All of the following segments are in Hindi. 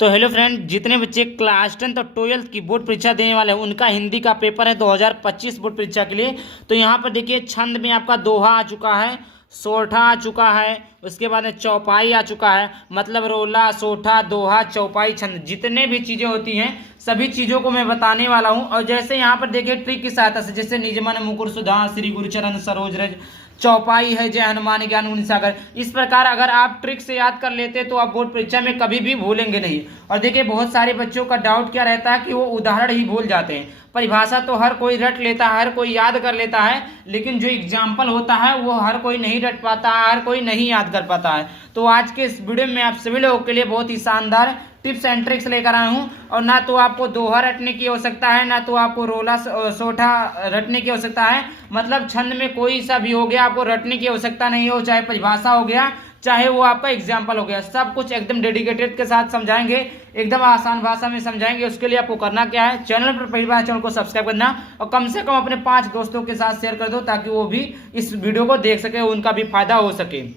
तो हेलो फ्रेंड, जितने बच्चे क्लास 10 और 12 की बोर्ड परीक्षा देने वाले हैं उनका हिंदी का पेपर है 2025 बोर्ड परीक्षा के लिए। तो यहाँ पर देखिए छंद में आपका दोहा आ चुका है, सोठा आ चुका है, उसके बाद में चौपाई आ चुका है। मतलब रोला, सोठा, दोहा, चौपाई, छंद, जितने भी चीज़ें होती हैं सभी चीज़ों को मैं बताने वाला हूँ। और जैसे यहाँ पर देखिए ट्रिक की सहायता से, जैसे निज मन मुकुर सुधा श्री गुरुचरण सरोज रज, चौपाई है जय हनुमान ज्ञान गुण सागर। इस प्रकार अगर आप ट्रिक से याद कर लेते तो आप बोर्ड परीक्षा में कभी भी भूलेंगे नहीं। और देखिए बहुत सारे बच्चों का डाउट क्या रहता है कि वो उदाहरण ही भूल जाते हैं। परिभाषा तो हर कोई रट लेता है, हर कोई याद कर लेता है, लेकिन जो एग्जाम्पल होता है वो हर कोई नहीं रट पाता है, हर कोई नहीं याद कर पाता है। तो आज के इस वीडियो में आप सभी लोगों के लिए बहुत ही शानदार टिप्स एंड ट्रिक्स लेकर आया हूँ। और ना तो आपको दोहा रटने की आवश्यकता है, ना तो आपको रोला सोठा रटने की आवश्यकता है। मतलब छंद में कोई सा भी हो गया आपको रटने की आवश्यकता नहीं हो, चाहे परिभाषा हो गया, चाहे वो आपका एग्जाम्पल हो गया, सब कुछ एकदम डेडिकेटेड के साथ समझाएंगे, एकदम आसान भाषा में समझाएंगे। उसके लिए आपको करना क्या है, चैनल पर पहली बार चैनल को सब्सक्राइब करना और कम से कम अपने 5 दोस्तों के साथ शेयर कर दो ताकि वो भी इस वीडियो को देख सके, उनका भी फायदा हो सके।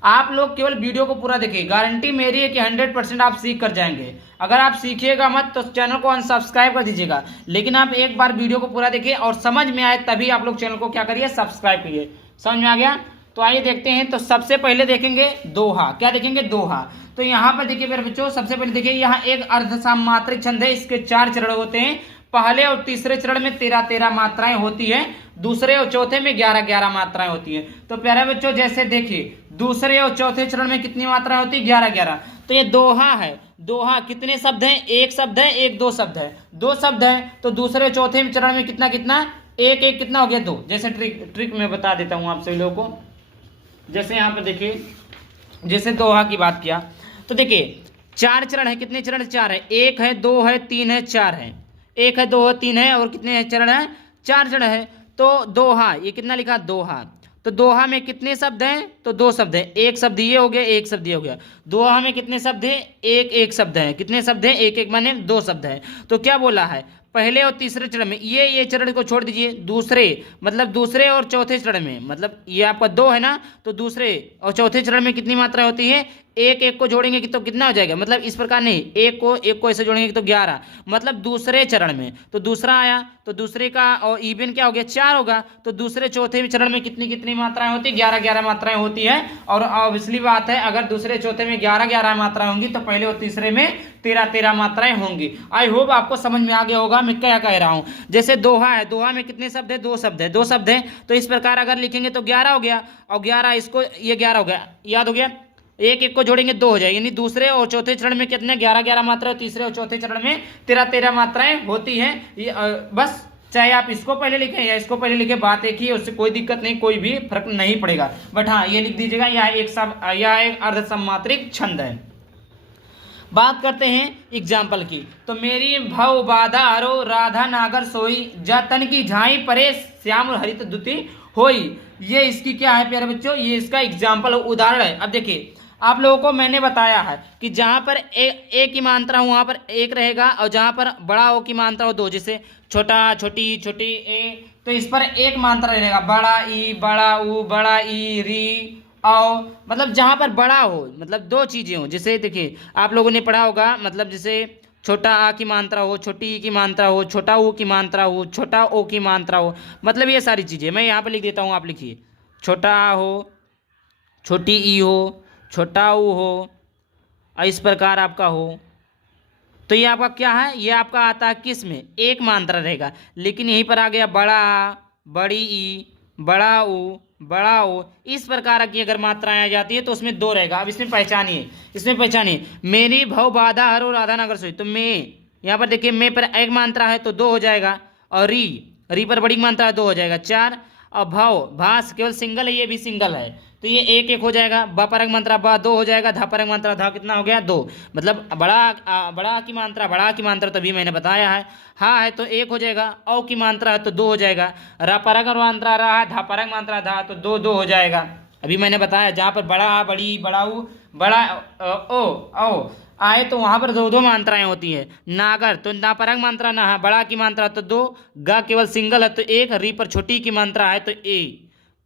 आप लोग केवल वीडियो को पूरा देखिए, गारंटी मेरी है कि 100% आप सीख कर जाएंगे। अगर आप सीखिएगा मत तो चैनल को अनसब्सक्राइब कर दीजिएगा, लेकिन आप एक बार वीडियो को पूरा देखिए और समझ में आए तभी आप लोग चैनल को क्या करिए, सब्सक्राइब करिए। समझ में आ गया? तो आइए देखते हैं। तो सबसे पहले देखेंगे दोहा। क्या देखेंगे? दोहा। तो यहाँ पर देखिए मेरे बच्चों, सबसे पहले देखिए यहाँ एक अर्धसामात्रिक छंद है, इसके 4 चरण होते हैं। पहले और तीसरे चरण में 13-13 मात्राएं होती है, दूसरे और चौथे में 11-11 मात्राएं होती है। तो प्यारे बच्चों जैसे देखिए दूसरे और चौथे चरण में कितनी मात्राएं होती है? 11-11। तो ये दोहा है। दोहा कितने शब्द हैं? एक शब्द है, एक दो शब्द है, 2 शब्द है। तो दूसरे चौथे चरण में कितना कितना? एक एक कितना हो गया? 2। जैसे ट्रिक में बता देता हूं आप सभी लोगों को। जैसे यहाँ पर देखिए, जैसे दोहा की बात किया तो देखिए 4 चरण है। कितने चरण? 4 है। 1 है, 2 है, 3 है, 4 है। 1 है, 2 है, 3 है और कितने चरण है? 4 चरण है। तो दोहा, ये कितना लिखा? दोहा। तो दोहा में कितने शब्द हैं? तो 2 शब्द हैं। एक शब्द ये हो गया, एक शब्द ये हो गया। दोहा में कितने शब्द हैं? एक एक शब्द है। कितने शब्द हैं? एक एक माने 2 शब्द है। तो क्या बोला है? पहले और तीसरे चरण में, ये चरण को छोड़ दीजिए, दूसरे मतलब दूसरे और चौथे चरण में, मतलब ये आपका 2 है ना, तो दूसरे और चौथे चरण में कितनी मात्रा होती है? एक एक को जोड़ेंगे कि तो कितना हो जाएगा? मतलब इस प्रकार नहीं, एक को ऐसे जोड़ेंगे तो 11, मतलब दूसरे चरण में। तो दूसरा आया तो दूसरे का और इवन क्या हो गया? 4 होगा। तो दूसरे चौथे चरण में कितनी कितनी मात्राएं होती है? 11-11 मात्राएं होती है। और ऑब्वियसली बात है, अगर दूसरे चौथे में 11-11 मात्राएं होंगी तो पहले और तीसरे में 13-13 मात्राएं होंगी। आई होप आपको समझ में आ गया होगा मैं क्या कह रहा हूं। जैसे दोहा है, दोहा में कितने शब्द है? 2 शब्द है, 2 शब्द है। तो इस प्रकार अगर लिखेंगे तो 11 हो गया, और 11 इसको, ये 11 हो गया, याद हो गया। एक एक को जोड़ेंगे 2 हो जाएगी, यानी दूसरे और चौथे चरण में कितने? 11-11 मात्राएं, तीसरे और चौथे चरण में 13-13 मात्राएं होती हैं। बस चाहे आप इसको पहले लिखें या इसको पहले लिखें, बात एक ही है, उससे कोई दिक्कत नहीं, कोई भी फर्क नहीं पड़ेगा। बट हाँ ये लिख दीजिएगा, यह एक अर्धसमात्रिक छंद है। बात करते हैं एग्जाम्पल की। तो मेरी भव बाधा हरो राधा नागर सोई, जतन की झाई परे श्याम हरित दुति होई। ये इसकी क्या है प्यारे बच्चों? ये इसका एग्जाम्पल उदाहरण है। अब देखिए आप लोगों को मैंने बताया है कि जहां पर ए की मात्रा हो वहां पर 1 रहेगा, और जहां पर बड़ा ओ की मात्रा हो 2। जैसे छोटा, छोटी, छोटी ए, तो इस पर 1 मात्रा रहेगा। बड़ा ई, बड़ा ऊ, बड़ा ई, री, आओ। मतलब जहां पर बड़ा हो, मतलब 2 चीजें हो। जैसे देखिए आप लोगों ने पढ़ा होगा, मतलब जैसे छोटा आ की मात्रा हो, छोटी ई की मात्रा हो, छोटा ऊ की मात्रा हो, छोटा ओ की मात्रा हो, मतलब ये सारी चीजें मैं यहाँ पर लिख देता हूँ, आप लिखिए। छोटा आ हो, छोटी ई हो, छोटा ऊ हो, और इस प्रकार आपका हो। तो ये आपका क्या है? ये आपका आता है किस में? 1 मात्रा रहेगा। लेकिन यहीं पर आ गया बड़ा आ, बड़ी ई, बड़ा ऊ, बड़ा ओ। इस प्रकार की अगर मात्राएं आ जाती है तो उसमें 2 रहेगा। अब इसमें पहचानिए, मेरी भव बाधा हरो राधा नगर सोई। तो मैं, यहाँ पर देखिए मैं पर 1 मात्रा है तो 2 हो जाएगा, और री पर बड़ी मात्रा है 2 हो जाएगा, 4। और भव, भास केवल सिंगल है, ये भी सिंगल है, तो ये 1 1 हो जाएगा। ब परक मात्रा ब 2 हो जाएगा, धा परक मात्रा धा कितना हो गया? 2। मतलब बड़ा की मात्रा तभी मैंने बताया है। हाँ है तो 1 हो जाएगा, औ की मात्रा है तो 2 हो जाएगा, रा परक मात्रा रहा है, धा परक मात्रा धा तो 2 2 हो जाएगा। अभी मैंने बताया जहाँ पर बड़ा आ, बड़ी, बड़ाऊ, बड़ा ओ आए तो वहां पर 2 2 मात्राएं होती है। नागर तो ना परक मात्रा ना, बड़ा की मात्रा तो 2, गा केवल सिंगल है तो 1, री पर छोटी की मात्रा है तो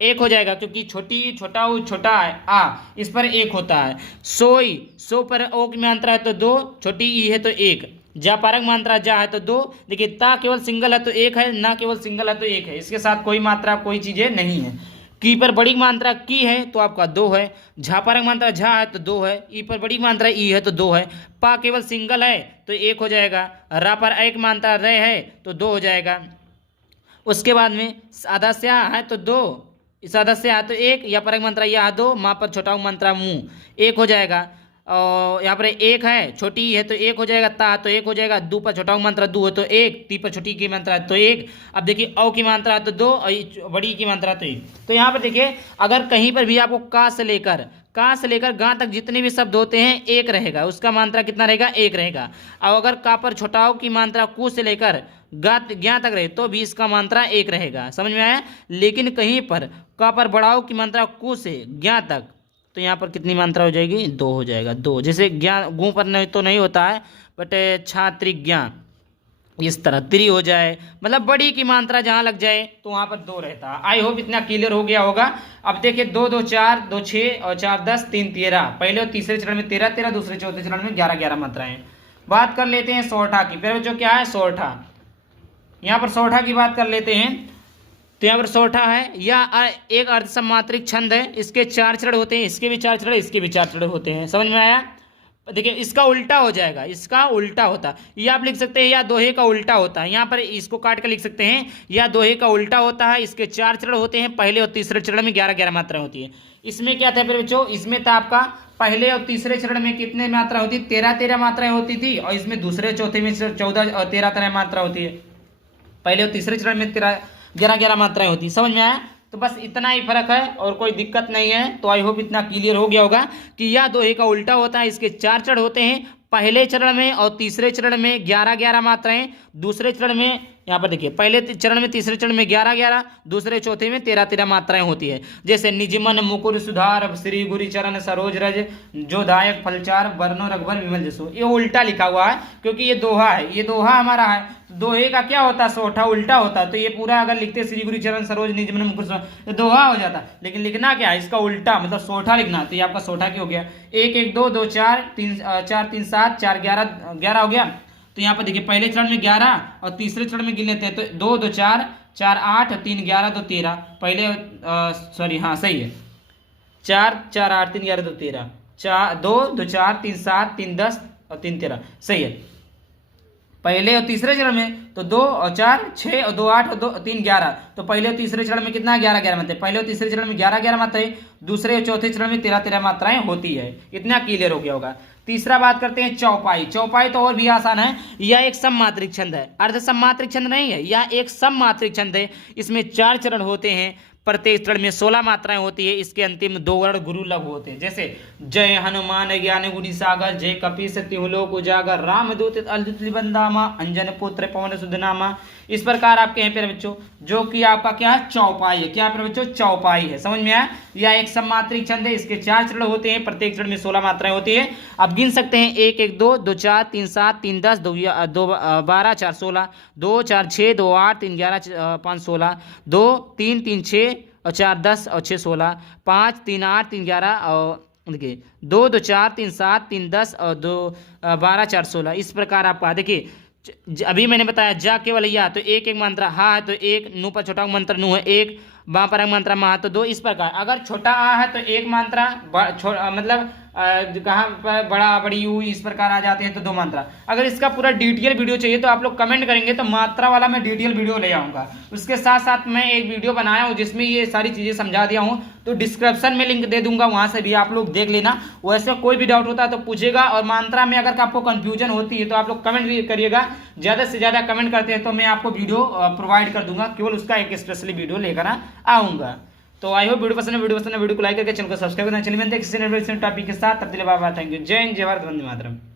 एक हो जाएगा, क्योंकि छोटी छोटा ऊ छोटा है आ, इस पर एक होता है। सोई, सो पर ओ की मात्रा है तो दो, छोटी ई है तो एक। जा पारक मात्रा जा है तो दो। देखिए ता केवल सिंगल है तो एक है, ना केवल सिंगल है तो एक है, इसके साथ कोई मात्रा कोई चीजें नहीं है। की पर बड़ी मात्रा की है तो आपका दो है। झा पारक मात्रा झा है तो दो है। ई पर बड़ी मात्रा ई है तो दो है। पा केवल सिंगल है तो एक हो जाएगा। रा पर एक मात्रा रे है तो दो हो जाएगा। उसके बाद में आधा से है तो दो, इस आधा से है तो एक, या पर एक मात्रा यह दो, माँ पर छोटा मात्रा मुँह, एक हो जाएगा। और यहाँ पर एक है, छोटी है तो एक हो जाएगा, ता तो एक हो जाएगा, दू पर छोटा मात्रा दू है तो एक, ती पर छोटी की मात्रा है तो एक। अब देखिए औ की मात्रा है तो दो और बड़ी की मात्रा तो एक। तो यहाँ पर देखिए अगर कहीं पर भी आपको का से लेकर गा तक जितने भी शब्द होते हैं एक रहेगा, उसका मात्रा कितना रहेगा, एक रहेगा। और अगर का पर छोटाओ की मात्रा कु से लेकर ज्ञा तक रहे तो भी इसका मात्रा एक रहेगा। समझ में आया। लेकिन कहीं पर का पर बढ़ाओ की मात्रा कु से ज्ञा तक, तो यहाँ पर कितनी मात्रा हो जाएगी, दो हो जाएगा। दो जैसे ज्ञा गु पर नहीं तो नहीं होता है, बट छात्री ज्ञा इस तरह त्री हो जाए, मतलब बड़ी की मात्रा जहाँ लग जाए तो वहाँ पर दो रहता है। आई होप इतना क्लियर हो गया होगा। अब देखिए 2 2 4 2 6 और 4 10 3 13, पहले और तीसरे चरण में 13 13, दूसरे चौथे चरण में 11 11 मात्राएं। बात कर लेते हैं सोरठा की। फिर जो क्या है सोरठा, यहाँ पर सोरठा की बात कर लेते हैं। तो यहाँ पर सोरठा है, यह एक अर्धसमात्रिक छंद है। इसके 4 चरण होते हैं, इसके भी 4 चरण, इसके भी 4 चरण होते हैं। समझ में आया। देखिए इसका उल्टा हो जाएगा, इसका उल्टा होता, या आप लिख सकते हैं या दोहे का उल्टा होता है। यहाँ पर इसको काट कर लिख सकते हैं या दोहे का उल्टा होता है। इसके 4 चरण होते हैं, पहले और तीसरे चरण में 11 11 मात्राएं होती है। इसमें क्या था फिर बच्चों, इसमें था आपका पहले और तीसरे चरण में कितने मात्रा होती, 13 13 मात्राएं होती थी, और इसमें दूसरे चौथे में 14 और 13 13 मात्रा होती है। पहले और तीसरे चरण में 11 11 मात्राएं होती है। समझ में आया। तो बस इतना ही फर्क है और कोई दिक्कत नहीं है। तो आई होप इतना क्लियर हो गया होगा कि यह दोहे का उल्टा होता है। इसके 4 चरण होते हैं, पहले चरण में और तीसरे चरण में 11 11 मात्राएं, दूसरे चरण में यहाँ पर देखिए पहले चरण में तीसरे चरण में 11 11, दूसरे चौथे में 13 13 मात्राएं होती है। जैसे निजमन मुकुर सुधार श्री गुरी चरण सरोज रज जो दायक फलचार वर्णो रघुवर विमल जसो, ये उल्टा लिखा हुआ है क्योंकि ये दोहा है, ये दोहा हमारा है। तो दोहे का क्या होता है, सोठा उल्टा होता है। तो ये पूरा अगर लिखते श्री गुरु चरण सरोज निजमन मुकुर तो दोहा हो जाता, लेकिन लिखना क्या है इसका उल्टा, मतलब सोठा लिखना। तो ये आपका सोठा क्या हो गया, 1 1 2 2 4 3 4 3 7 4 11 11 हो गया। तो यहाँ पर देखिए पहले चरण में 11 और तीसरे चरण में गिन लेते हैं तो 2 2 4 4 8 3 11 2 13, पहले सॉरी हाँ सही है, 4 4 8 3 11 2 13, 2 2 4 3 7 3 10 और 3 13, सही है। पहले और तीसरे चरण में तो 2 और 4 6 और 2 8 और 2 3 11, तो पहले और तीसरे चरण में कितना 11 11 मात्राएं, पहले और तीसरे चरण में 11 11 मात्राएं, दूसरे और चौथे चरण में 13 13 मात्राएं होती है। इतना क्लियर हो गया होगा। तीसरा बात करते हैं चौपाई। चौपाई तो और भी आसान है, यह एक सममात्रिक छंद है, अर्ध सममात्रिक छंद नहीं है, यह एक सममात्रिक छंद है। इसमें 4 चरण होते हैं, प्रत्येक चरण में 16 मात्राएं होती है। इसके अंतिम 2 वर्ण गुरु लघु होते हैं, जैसे जय हनुमान ज्ञान गुणी सागर जय कपीस तिहुलोक उजागर रामदूत अद्भुत निबंधामा अंजन पुत्र पवन सुधनामा। इस प्रकार आपके यहाँ पे बच्चों जो कि आपका क्या है चौपाई है, क्या पे बच्चों चौपाई है। समझ में आया। यह एक सममात्रिक छंद है, इसके 4 चरण होते हैं, प्रत्येक चरण में 16 मात्राएं होती है। आप गिन सकते हैं 1 1 2 2 4 3 7 3 10 2 12 4 16 2 4 6 2 8 3 11 5 16 2 3 3 6 और 4 10 और 6 16 5 3 8 3 11 और देखिए 2 2 4 3 7 3 10 और 2 12 4 16। इस प्रकार आपका देखिए अभी मैंने बताया जा केवल या तो एक एक मात्रा हा है तो एक, नु पर छोटा मंत्र नु है एक, बा पर मात्रा मा तो 2। इस प्रकार अगर छोटा आ है तो एक मात्रा, मतलब कहाँ पर बड़ा बड़ी यू इस प्रकार आ जाते हैं तो 2 मात्रा। अगर इसका पूरा डिटेल वीडियो चाहिए तो आप लोग कमेंट करेंगे तो मात्रा वाला मैं डिटेल वीडियो ले आऊँगा। उसके साथ साथ मैं एक वीडियो बनाया हूँ जिसमें ये सारी चीज़ें समझा दिया हूँ, तो डिस्क्रिप्शन में लिंक दे दूंगा, वहाँ से भी आप लोग देख लेना। वैसे कोई भी डाउट होता है तो पूछेगा, और मात्रा में अगर आपको कन्फ्यूजन होती है तो आप लोग कमेंट भी करिएगा। ज़्यादा से ज़्यादा कमेंट करते हैं तो मैं आपको वीडियो प्रोवाइड कर दूंगा, केवल उसका एक स्पेशली वीडियो लेकर आऊँगा। तो आई होप वीडियो पसंद है, वीडियो को लाइक करके चैनल को सब्सक्राइब करना। चलिए मिलते हैं किसी नए टॉपिक के साथ, तब तक के लिए बाय बाय, थैंक यू, जय हिंद, जय भारत, वंदे मातरम।